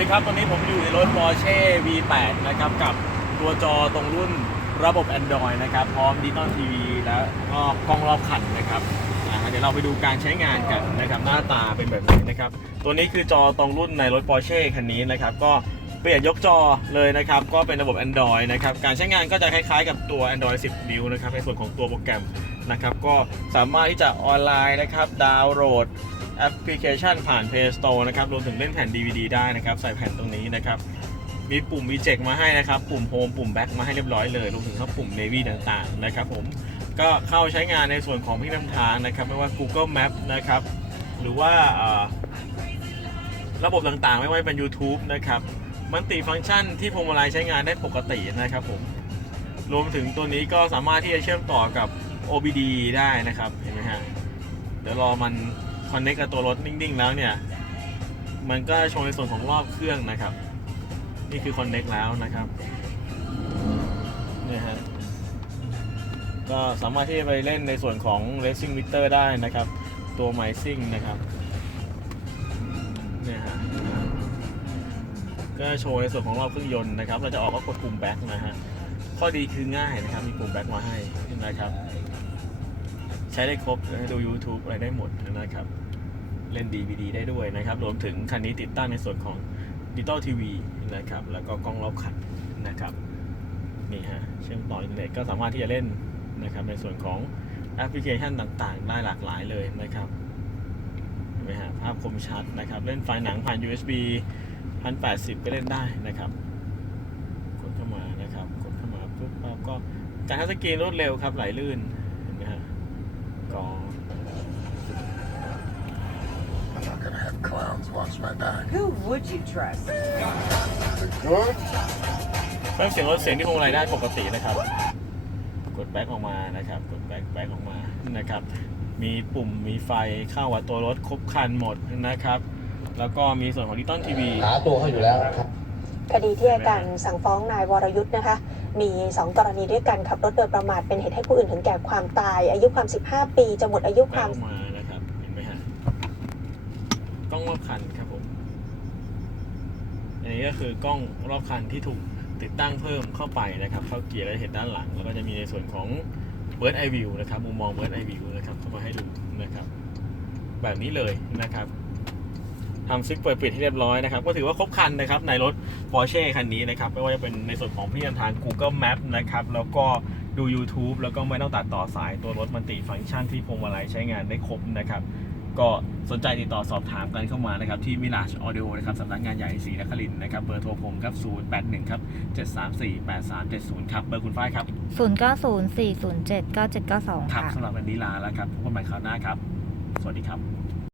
ดีครับ ตอนนี้ผมอยู่ในรถ Porsche V8 นะครับ กับตัวจอตรงรุ่นระบบ Android นะครับ พร้อมดิจิตอลทีวีแล้วก็กล้องรอบคันนะครับอ่าเดี๋ยวเราไปดูการใช้งานกันนะครับ หน้าตาเป็นแบบนี้นะครับ ตัวนี้คือจอตรงรุ่นในรถ Porsche คันนี้นะครับ ก็เปลี่ยนยกจอเลยนะครับ ก็เป็นระบบ Android นะครับ การใช้งานก็จะคล้ายๆ กับตัว Android 10 นิ้วนะครับ ในส่วนของตัวโปรแกรมนะครับ ก็สามารถที่จะออนไลน์นะครับ ดาวน์โหลด แอปพลิเคชันผ่าน Play Store นะครับ รวมถึงเล่นแผ่น DVD ได้นะครับ ใส่แผ่นตรงนี้นะครับ มีปุ่ม Eject มาให้นะครับ ปุ่ม Home ปุ่ม Back มาให้เรียบร้อยเลย รวมถึงข้าปุ่ม Navy ต่างๆ นะครับผม ก็เข้าใช้งานในส่วนของพี่นำทางนะครับ ไม่ว่า Google Map นะครับ หรือว่าระบบต่างๆ ไม่ว่าเป็น YouTube นะครับมันติฟังก์ชันที่พวงมาลัยใช้งานได้ปกตินะครับผม รวมถึงตัวนี้ก็สามารถที่จะเชื่อมต่อกับ OBD ได้นะครับ เห็นไหมฮะ เดี๋ยวรอมัน คอนเนคกับตัวรถนิ่งๆ แล้วเนี่ย มันก็โชว์ในส่วนของรอบเครื่องนะครับ นี่คือคอนเนคแล้วนะครับเนี่ยฮะก็สามารถที่จะไปเล่นในส่วนของ Racing Meter ได้นะครับ ตัว m y s i n g นะครับเนี่ยฮะก็โชว์ในส่วนของรอบเครื่องยนต์นะครับ เราจะออกก็กดปุ่ม back นะฮะ ข้อดีคือง่ายนะครับ มีปุ่ม back มาให้นะครับ ใช้ได้ครบดู YouTube อะไรได้หมดนะครับ เล่น DVD ได้ด้วยนะครับ รวมถึงคันนี้ติดตั้งในส่วนของดิจิตอลทีวีนะครับ แล้วก็กล้องรอบคันนะครับนี่ฮะเชื่อมต่ออินเทอร์เน็ตก็สามารถที่จะเล่นนะครับ ในส่วนของแอปพลิเคชันต่างๆ ได้หลากหลายเลยนะครับเห็นไหมฮะภาพคมชัดนะครับ เล่นไฟล์หนังผ่าน USB 1080 ก็เล่นได้นะครับกดเข้ามานะครับกดเข้ามาปุ๊บก็การทัชสกรีนรวดเร็วครับไหลลื่น ก็ I'm not gonna have clowns watch my back. Who would you trust? The good? เพิ่มเสียงลดเสียงที่พวงมาลัยได้ปกตินะครับ กดแบ็กออกมานะครับ กดแบ็กแบ็กออกมานะครับ มีปุ่มมีไฟเข้ากับตัวรถครบคันหมดนะครับ แล้วก็มีส่วนของดิจิตอลทีวี หาตัวเขาอยู่แล้วครับ คดีที่อาการสั่งฟ้องนายวรยุทธ์นะคะ มี 2 กรณีด้วยกันขับรถโดยประมาทเป็นเหตุให้ผู้อื่นถึงแก่ความตาย อายุความ 15 ปี จะหมดอายุความกมานะครับเห็นไหมฮะกล้องรอบคันครับผมอันนี้ก็คือกล้องรอบคันที่ถูกติดตั้งเพิ่มเข้าไปนะครับ เข้าเกียร์และเห็นด้านหลัง แล้วก็จะมีในส่วนของ Bird Eye View นะครับมุมมอง Bird Eye View นะครับเข้ามาให้ดูนะครับ แบบนี้เลยนะครับ ทำซิกเปิดปิดให้เรียบร้อยนะครับ ก็ถือว่าครบคันนะครับในรถ Porsche คันนี้นะครับ ไม่ว่าจะเป็นในส่วนของพี่นำทาง Google Map นะครับ แล้วก็ดู YouTube แล้วก็ไม่ต้องตัดต่อสายตัวรถมันติฟังก์ชันที่พวงมาลัยใช้งานได้ครบนะครับ ก็สนใจติดต่อสอบถามกันเข้ามานะครับ ที่ Mirage Audio นะครับสำนักงานใหญ่ศรีนครินทร์นะครับเบอร์โทรผมครับ 081 ครับ 734 8370 ครับ เบอร์คุณฝ้ายครับ 0 9 0 4 0 7 9 7 9 2 ครับค่ะ สำหรับวันนี้ลาแล้วครับพบกันใหม่คราวหน้าครับ สวัสดีครับ